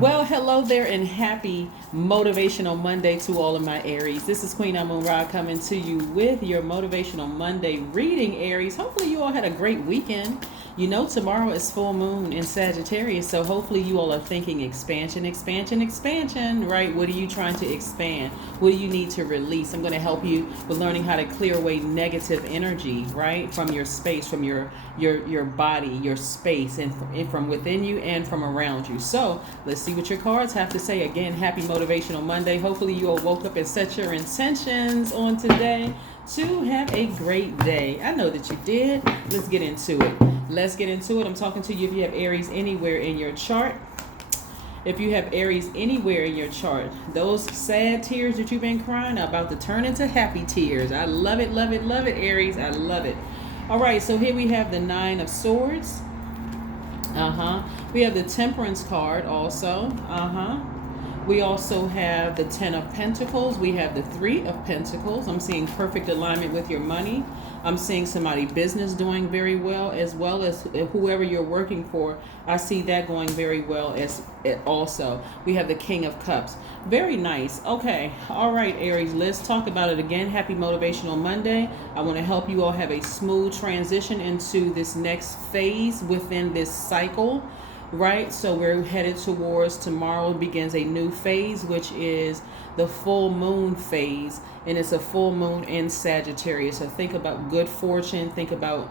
Well, hello there and happy Motivational Monday to all of my Aries. This is Queen Amun Ra coming to you with your Motivational Monday reading, Aries. Hopefully you all had a great weekend. You know, tomorrow is full moon in Sagittarius, so hopefully you all are thinking expansion, expansion, expansion, right? What are you trying to expand? What do you need to release? I'm going to help you with learning how to clear away negative energy, right? From your space, from your body, your space, and from within you and from around you. So let's see what your cards have to say. Again, happy Motivational Monday. Hopefully you all woke up and set your intentions on today to have a great day. I know that you did. Let's get into it. I'm talking to you if you have Aries anywhere in your chart. If you have Aries anywhere in your chart, those sad tears that you've been crying are about to turn into happy tears. I love it, love it, love it, Aries. I love it. All right, so here we have the Nine of Swords. We have the Temperance card also. We also have the Ten of Pentacles. We have the Three of Pentacles. I'm seeing perfect alignment with your money. I'm seeing somebody business doing very well as whoever you're working for. I see that going very well as also. We have the King of Cups. Very nice. Okay. All right, Aries, let's talk about it again. Happy Motivational Monday. I want to help you all have a smooth transition into this next phase within this cycle. Right, so we're headed towards tomorrow begins a new phase, which is the full moon phase, and it's a full moon in Sagittarius. So think about good fortune, think about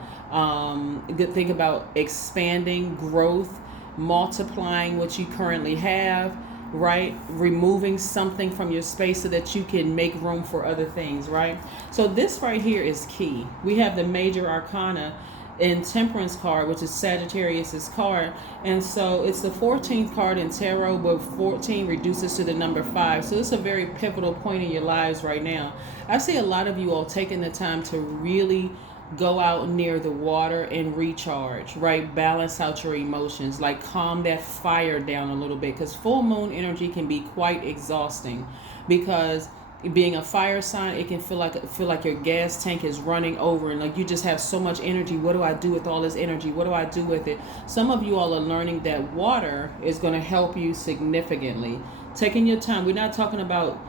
expanding, growth, multiplying what you currently have, right? Removing something from your space so that you can make room for other things, right? So this right here is key. We have the major arcana in Temperance card, which is Sagittarius's card, and so it's the 14th card in tarot, but 14 reduces to the number 5. So it's a very pivotal point in your lives right now. I see a lot of you all taking the time to really go out near the water and recharge, right? Balance out your emotions, like calm that fire down a little bit, because full moon energy can be quite exhausting. Because being a fire sign, it can feel like your gas tank is running over and like you just have so much energy. What do I do with all this energy? What do I do with it? Some of you all are learning that water is going to help you significantly. Taking your time. We're not talking about,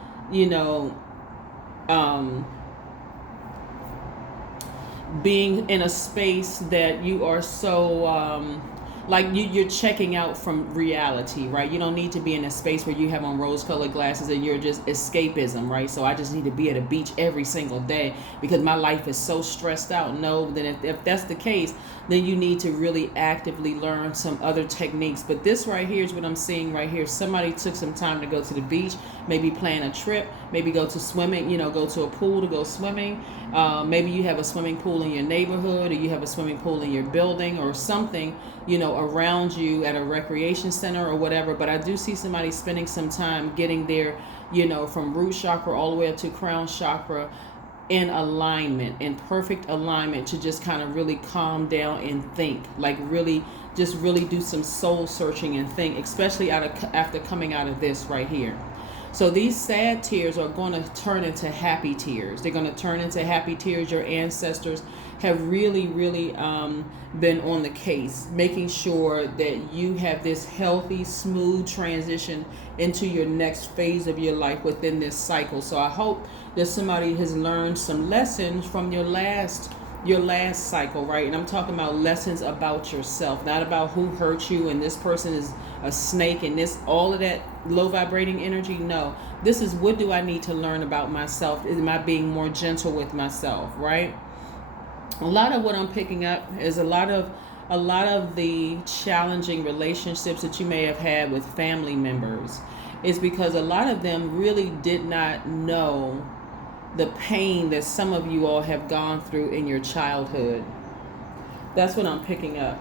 being in a space that you are so like you're checking out from reality, right? You don't need to be in a space where you have on rose-colored glasses and you're just escapism, right? So I just need to be at a beach every single day because my life is so stressed out. No, then if that's the case, then you need to really actively learn some other techniques. But this right here is what I'm seeing right here. Somebody took some time to go to the beach, maybe plan a trip, maybe go to swimming, go to a pool to go swimming. Maybe you have a swimming pool in your neighborhood, or you have a swimming pool in your building or something, around you at a recreation center or whatever. But I do see somebody spending some time getting there, from root chakra all the way up to crown chakra in alignment, in perfect alignment, to just kind of really calm down and think, like really do some soul searching and think, especially after coming out of this right here. So these sad tears are going to turn into happy tears. They're going to turn into happy tears. Your ancestors have really, really been on the case, making sure that you have this healthy, smooth transition into your next phase of your life within this cycle. So I hope that somebody has learned some lessons from your last cycle, right? And I'm talking about lessons about yourself, not about who hurt you and this person is a snake and this, all of that low vibrating energy. No, this is, what do I need to learn about myself? Am I being more gentle with myself, right? A lot of what I'm picking up is a lot of the challenging relationships that you may have had with family members is because a lot of them really did not know the pain that some of you all have gone through in your childhood. That's what I'm picking up.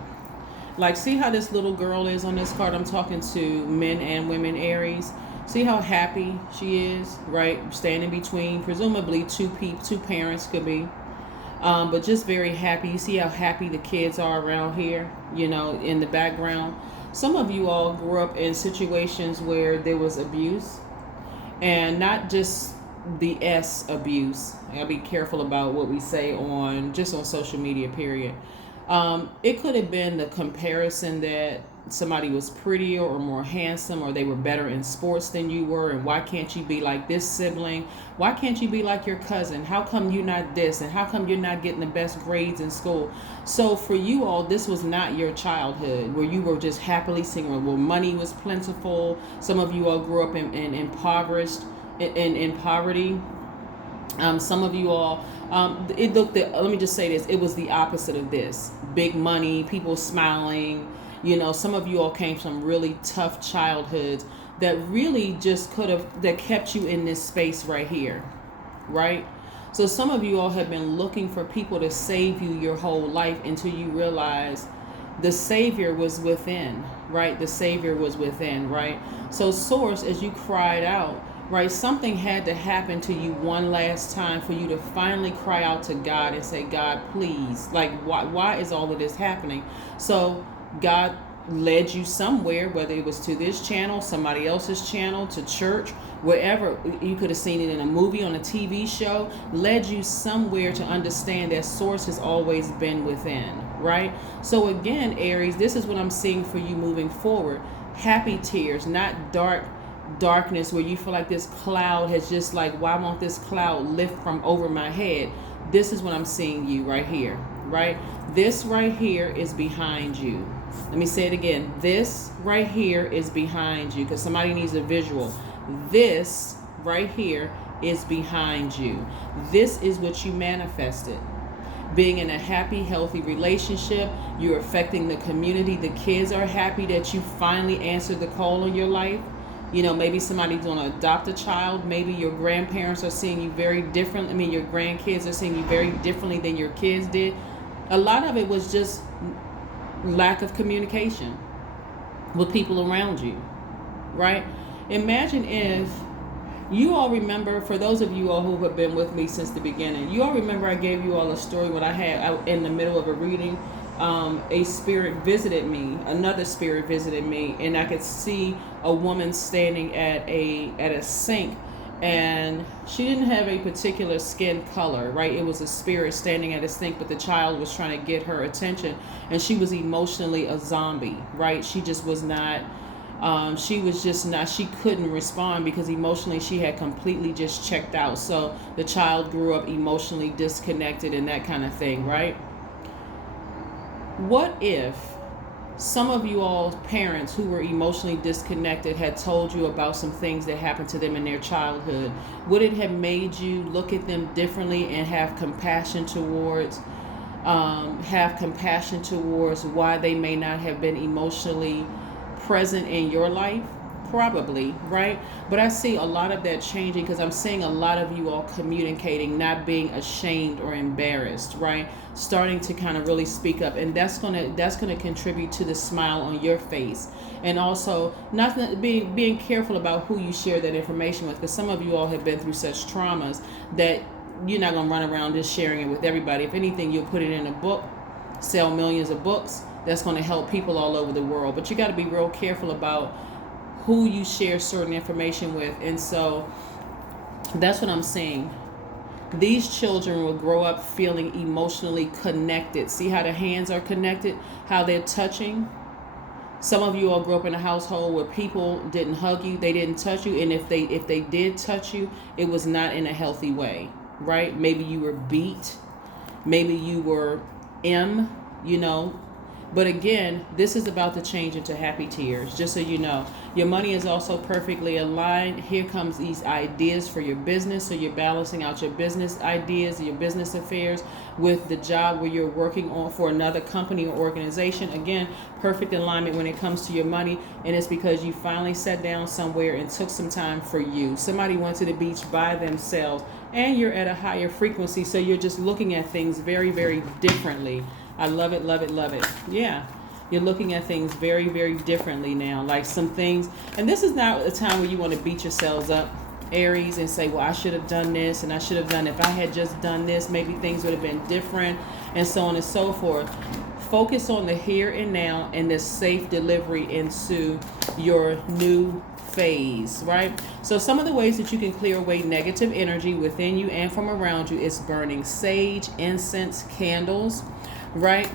Like, see how this little girl is on this card? I'm talking to men and women, Aries. See how happy she is, right? Standing between, presumably two parents could be. But just very happy. You see how happy the kids are around here, in the background. Some of you all grew up in situations where there was abuse, and not just the abuse. I gotta be careful about what we say on social media, period. It could have been the comparison that somebody was prettier or more handsome, or they were better in sports than you were, and why can't you be like this sibling? Why can't you be like your cousin? How come you're not this, and how come you're not getting the best grades in school? So for you all, this was not your childhood where you were just happily single, where money was plentiful. Some of you all grew up in impoverished, in poverty. Some of you all, it looked at, let me just say this, it was the opposite of this. Big money, people smiling. Some of you all came from really tough childhoods that really just that kept you in this space right here, right? So some of you all have been looking for people to save you your whole life until you realize the Savior was within, right? The Savior was within, right? So Source, as you cried out, right, something had to happen to you one last time for you to finally cry out to God and say, God, please, like, why is all of this happening? So God led you somewhere, whether it was to this channel, somebody else's channel, to church, wherever. You could have seen it in a movie, on a TV show, led you somewhere to understand that Source has always been within, right? So again, Aries, this is what I'm seeing for you moving forward. Happy tears, not darkness where you feel like this cloud has just like, why won't this cloud lift from over my head? This is what I'm seeing you right here, right? This right here is behind you. Let me say it again. This right here is behind you, because somebody needs a visual. This right here is behind you. This is what you manifested. Being in a happy, healthy relationship. You're affecting the community. The kids are happy that you finally answered the call in your life. Maybe somebody's going to adopt a child. Maybe your grandparents are seeing you very differently. Your grandkids are seeing you very differently than your kids did. A lot of it was just lack of communication with people around you, right? Imagine if you all remember, for those of you all who have been with me since the beginning, you all remember I gave you all a story when I had out in the middle of a reading. A spirit visited me, another spirit visited me, and I could see a woman standing at a sink, and she didn't have a particular skin color, right? It was a spirit standing at a sink, but the child was trying to get her attention, and she was emotionally a zombie, right? She just was not, she couldn't respond because emotionally she had completely just checked out. So the child grew up emotionally disconnected and that kind of thing, right? What if some of you all parents who were emotionally disconnected had told you about some things that happened to them in their childhood? Would it have made you look at them differently and have compassion towards why they may not have been emotionally present in your life? Probably, right? But I see a lot of that changing, because I'm seeing a lot of you all communicating, not being ashamed or embarrassed, right? Starting to kind of really speak up, and that's gonna contribute to the smile on your face. And also not being careful about who you share that information with, because some of you all have been through such traumas that you're not gonna run around just sharing it with everybody. If anything, you'll put it in a book, sell millions of books. That's going to help people all over the world. But you got to be real careful about who you share certain information with. And so that's what I'm saying. These children will grow up feeling emotionally connected. See how the hands are connected, how they're touching. Some of you all grew up in a household where people didn't hug you, they didn't touch you, and if they did touch you, it was not in a healthy way, right? Maybe you were beat, maybe you were But again, this is about to change into happy tears, just so you know. Your money is also perfectly aligned. Here comes these ideas for your business. So you're balancing out your business ideas, your business affairs with the job where you're working on for another company or organization. Again, perfect alignment when it comes to your money. And it's because you finally sat down somewhere and took some time for you. Somebody went to the beach by themselves, and you're at a higher frequency. So you're just looking at things very, very differently. I love it, love it, love it. Yeah. You're looking at things very, very differently now. Like some things, and this is not a time where you want to beat yourselves up, Aries, and say, well, I should have done this, and I should have done, if I had just done this, maybe things would have been different, and so on and so forth. Focus on the here and now and the safe delivery into your new phase, right? So some of the ways that you can clear away negative energy within you and from around you is burning sage, incense, candles, right?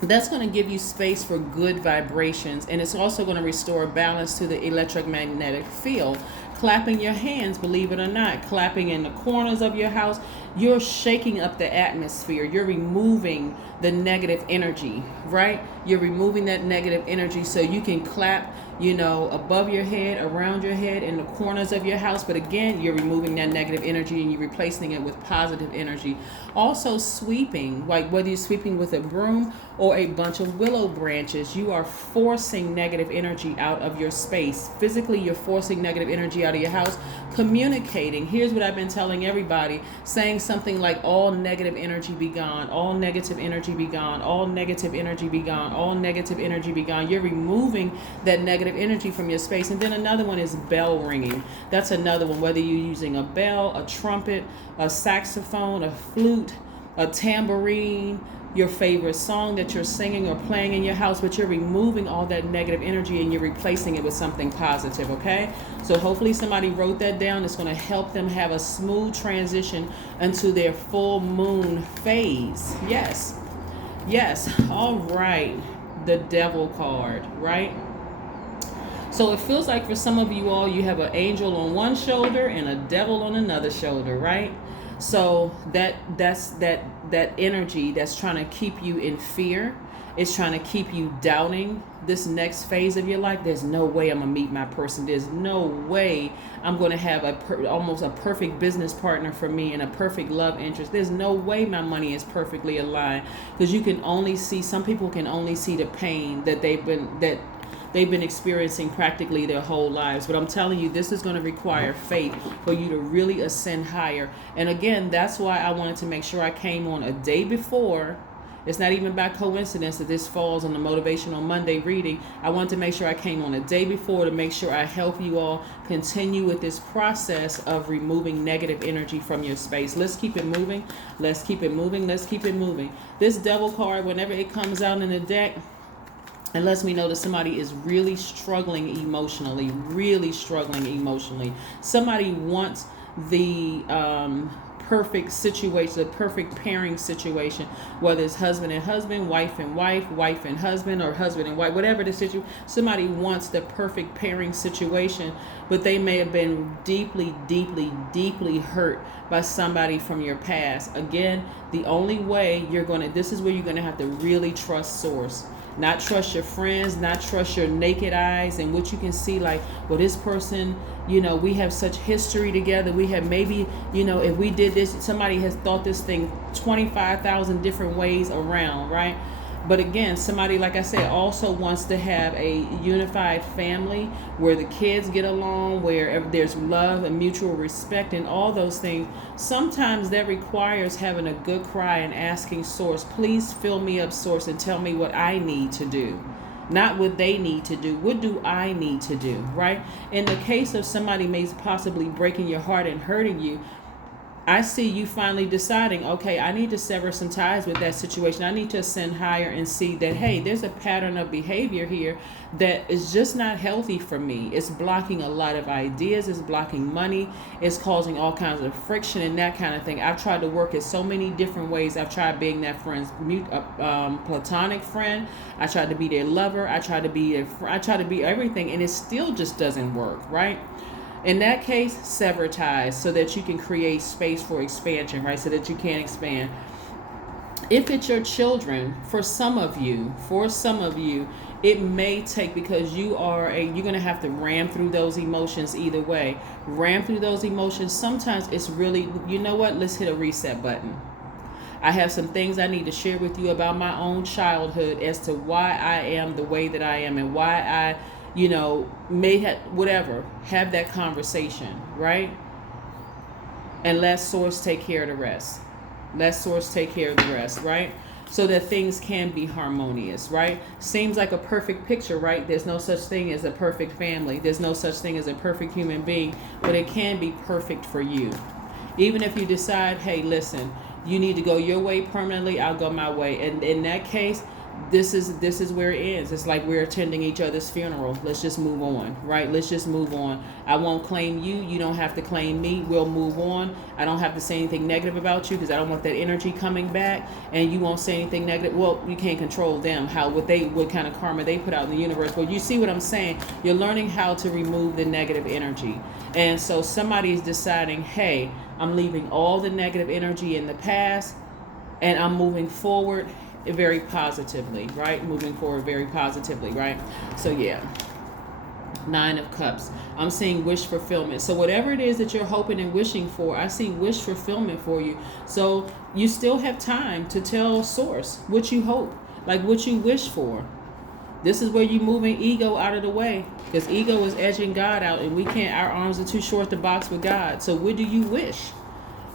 That's going to give you space for good vibrations, and it's also going to restore balance to the electromagnetic field. Clapping your hands, believe it or not, clapping in the corners of your house, you're shaking up the atmosphere. You're removing the negative energy, right? You're removing that negative energy, so you can clap, above your head, around your head, in the corners of your house. But again, you're removing that negative energy and you're replacing it with positive energy. Also sweeping, like whether you're sweeping with a broom or a bunch of willow branches, you are forcing negative energy out of your space. Physically, you're forcing negative energy out of your house. Communicating, here's what I've been telling everybody, saying something like, all negative energy be gone, all negative energy be gone, all negative energy be gone, all negative energy be gone. You're removing that negative energy from your space. And then another one is bell ringing. That's another one, whether you're using a bell, a trumpet, a saxophone, a flute, a tambourine, your favorite song that you're singing or playing in your house, but you're removing all that negative energy and you're replacing it with something positive, okay? So hopefully somebody wrote that down. It's going to help them have a smooth transition into their full moon phase. Yes. All right. The Devil card, right? So it feels like for some of you all, you have an angel on one shoulder and a devil on another shoulder, right? So that's that energy that's trying to keep you in fear. It's trying to keep you doubting this next phase of your life. There's no way I'm gonna meet my person. There's no way I'm gonna have almost a perfect business partner for me and a perfect love interest. There's no way my money is perfectly aligned, because some people can only see the pain that they've been experiencing practically their whole lives. But I'm telling you, this is going to require faith for you to really ascend higher. And again, that's why I wanted to make sure I came on a day before. It's not even by coincidence that this falls on the Motivational Monday reading. I wanted to make sure I came on a day before to make sure I help you all continue with this process of removing negative energy from your space. Let's keep it moving. Let's keep it moving. Let's keep it moving. This Devil card, whenever it comes out in the deck, it lets me know that somebody is really struggling emotionally, Somebody wants the perfect situation, the perfect pairing situation, whether it's husband and husband, wife and wife, wife and husband, or husband and wife, whatever the situation. Somebody wants the perfect pairing situation, but they may have been deeply, deeply, deeply hurt by somebody from your past. Again, the only way this is where you're going to have to really trust source. Not trust your friends, not trust your naked eyes and what you can see, like, well, this person, we have such history together. We have maybe, if we did this, somebody has thought this thing 25,000 different ways around, right? But again, somebody, like I said, also wants to have a unified family where the kids get along, where there's love and mutual respect and all those things. Sometimes that requires having a good cry and asking source, please fill me up, source, and tell me what I need to do. Not what they need to do. What do I need to do, right? In the case of somebody may possibly breaking your heart and hurting you, I see you finally deciding, okay, I need to sever some ties with that situation. I need to ascend higher and see that, hey, there's a pattern of behavior here that is just not healthy for me. It's blocking a lot of ideas. It's blocking money. It's causing all kinds of friction and that kind of thing. I've tried to work it so many different ways. I've tried being that friend's platonic friend. I tried to be their lover. I tried to be everything, and it still just doesn't work, right? In that case, sever ties so that you can create space for expansion, right? So that you can expand. If it's your children, for some of you, it may take, because you're going to have to ram through those emotions either way. Ram through those emotions. Sometimes it's really, you know what? Let's hit a reset button. I have some things I need to share with you about my own childhood as to why I am the way that I am and why I may have that conversation, right? And let source take care of the rest. Right? So that things can be harmonious, right? Seems like a perfect picture, right? There's no such thing as a perfect family. There's no such thing as a perfect human being, but it can be perfect for you. Even if you decide, hey, listen, you need to go your way permanently, I'll go my way. And in that case, this is where it ends. It's like we're attending each other's funeral. Let's just move on, right? Let's just move on. I won't claim you. You don't have to claim me. We'll move on. I don't have to say anything negative about you because I don't want that energy coming back. And you won't say anything negative. Well, you can't control them. What kind of karma they put out in the universe. But you see what I'm saying? You're learning how to remove the negative energy. And so somebody's deciding, hey, I'm leaving all the negative energy in the past and I'm moving forward very positively, right? Moving forward very positively, right? So yeah, 9 of Cups. I'm seeing wish fulfillment. So whatever it is that you're hoping and wishing for, I see wish fulfillment for you. So you still have time to tell Source what you hope, like what you wish for. This is where you're moving ego out of the way, because ego is edging God out, and we can't, our arms are too short to box with God. So what do you wish?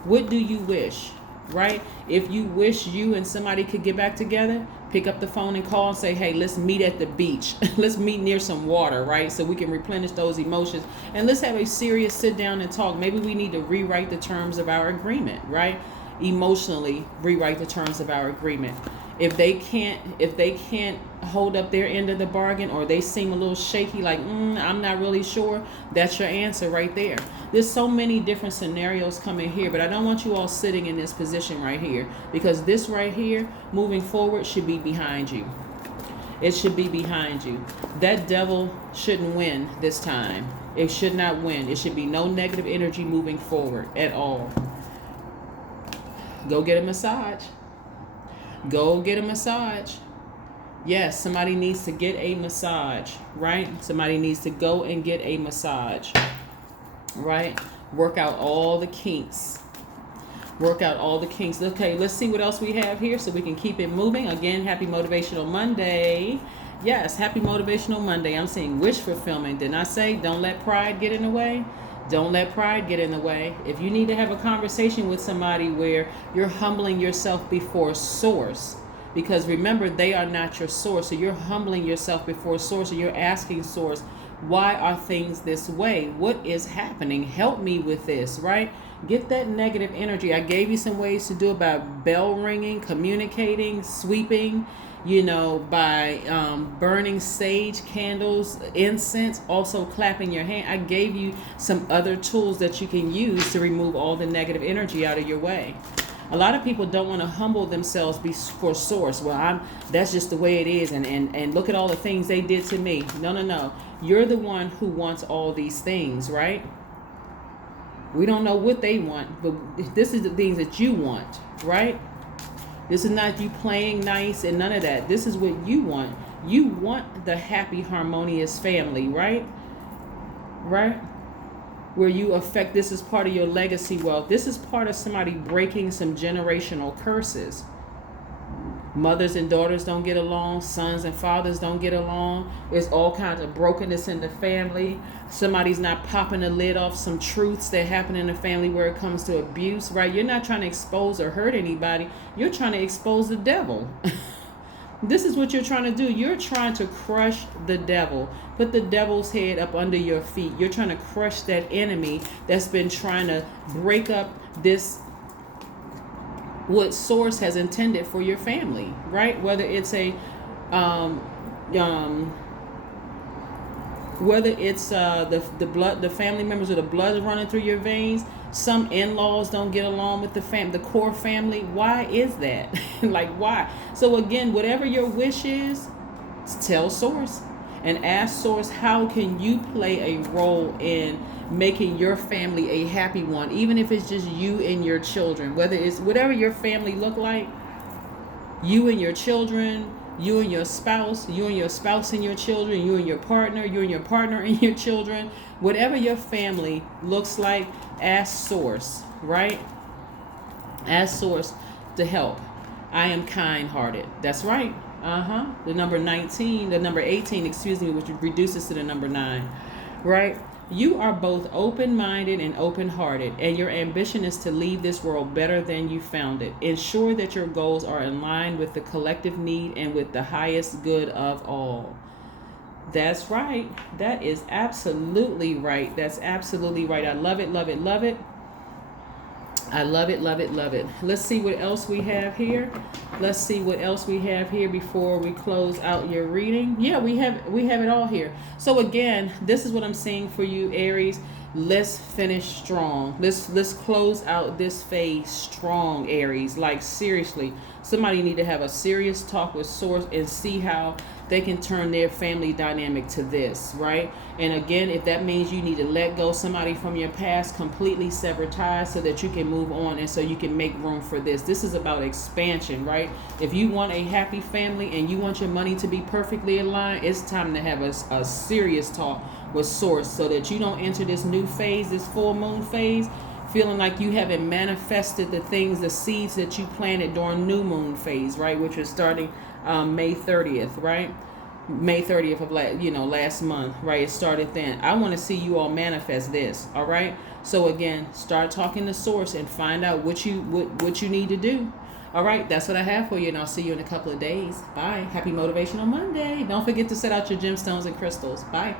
What do you wish? Right? If you wish you and somebody could get back together, pick up the phone and call and say, hey, let's meet at the beach. Let's meet near some water, right? So we can replenish those emotions. And let's have a serious sit down and talk. Maybe we need to rewrite the terms of our agreement, right? Emotionally rewrite the terms of our agreement. If they can't hold up their end of the bargain, or they seem a little shaky, like, I'm not really sure, that's your answer right there. There's so many different scenarios coming here, but I don't want you all sitting in this position right here, because this right here, moving forward, should be behind you. It should be behind you. That devil shouldn't win this time. It should not win. It should be no negative energy moving forward at all. Go get a massage. Go get a massage. Yes, somebody needs to get a massage, right? Somebody needs to go and get a massage, right? Work out all the kinks. Work out all the kinks. Okay, let's see what else we have here so we can keep it moving. Again, happy Motivational Monday. Yes, happy Motivational Monday. I'm seeing wish fulfillment. Didn't I say don't let pride get in the way? Don't let pride get in the way. If you need to have a conversation with somebody where you're humbling yourself before Source, because remember, they are not your source. So you're humbling yourself before Source, and you're asking Source, why are things this way? What is happening? Help me with this, right? Get that negative energy. I gave you some ways to do it by bell ringing, communicating, sweeping, by burning sage candles, incense, also clapping your hand. I gave you some other tools that you can use to remove all the negative energy out of your way. A lot of people don't want to humble themselves before Source. Well, that's just the way it is, and look at all the things they did to me. No. You're the one who wants all these things, right? We don't know what they want, but this is the things that you want, right? This is not you playing nice and none of that. This is what you want. You want the happy, harmonious family, right? Right? Where you affect, this is part of your legacy wealth. This is part of somebody breaking some generational curses. Mothers and daughters don't get along. Sons and fathers don't get along. There's all kinds of brokenness in the family. Somebody's not popping the lid off some truths that happen in the family where it comes to abuse, right? You're not trying to expose or hurt anybody. You're trying to expose the devil. This is what you're trying to do. You're trying to crush the devil. Put the devil's head up under your feet. You're trying to crush that enemy that's been trying to break up this, what Source has intended for your family, right? Whether it's the blood, the family members, or the blood running through your veins. Some in-laws don't get along with the core family. Why is that? Like, why? So again, whatever your wish is, tell Source and ask Source, how can you play a role in making your family a happy one, even if it's just you and your children, whether it's whatever your family look like, you and your children, you and your spouse, you and your spouse and your children, you and your partner, you and your partner and your children, whatever your family looks like, ask Source, right? Ask Source to help. I am kind-hearted. That's right. The number 18, which reduces to the number 9, right? You are both open-minded and open-hearted, and your ambition is to leave this world better than you found it. Ensure that your goals are in line with the collective need and with the highest good of all. That's right. That is absolutely right. That's absolutely right. I love it, love it, love it. I love it, love it, love it. Let's see what else we have here. Let's see what else we have here before we close out your reading. Yeah, we have it all here. So again, this is what I'm saying for you, Aries. Let's finish strong. Let's close out this phase strong, Aries. Like seriously, somebody need to have a serious talk with Source and see how they can turn their family dynamic to this, right? And again, if that means you need to let go somebody from your past, completely sever ties so that you can move on and so you can make room for this. This is about expansion, right? If you want a happy family and you want your money to be perfectly aligned, it's time to have a serious talk with Source so that you don't enter this new phase, this full moon phase, feeling like you haven't manifested the things, the seeds that you planted during new moon phase, right? Which is starting May 30th, right? May 30th of last month, right? It started then. I want to see you all manifest this, all right? So again, start talking to Source and find out what you need to do. All right, that's what I have for you, and I'll see you in a couple of days. Bye. Happy Motivational Monday. Don't forget to set out your gemstones and crystals. Bye.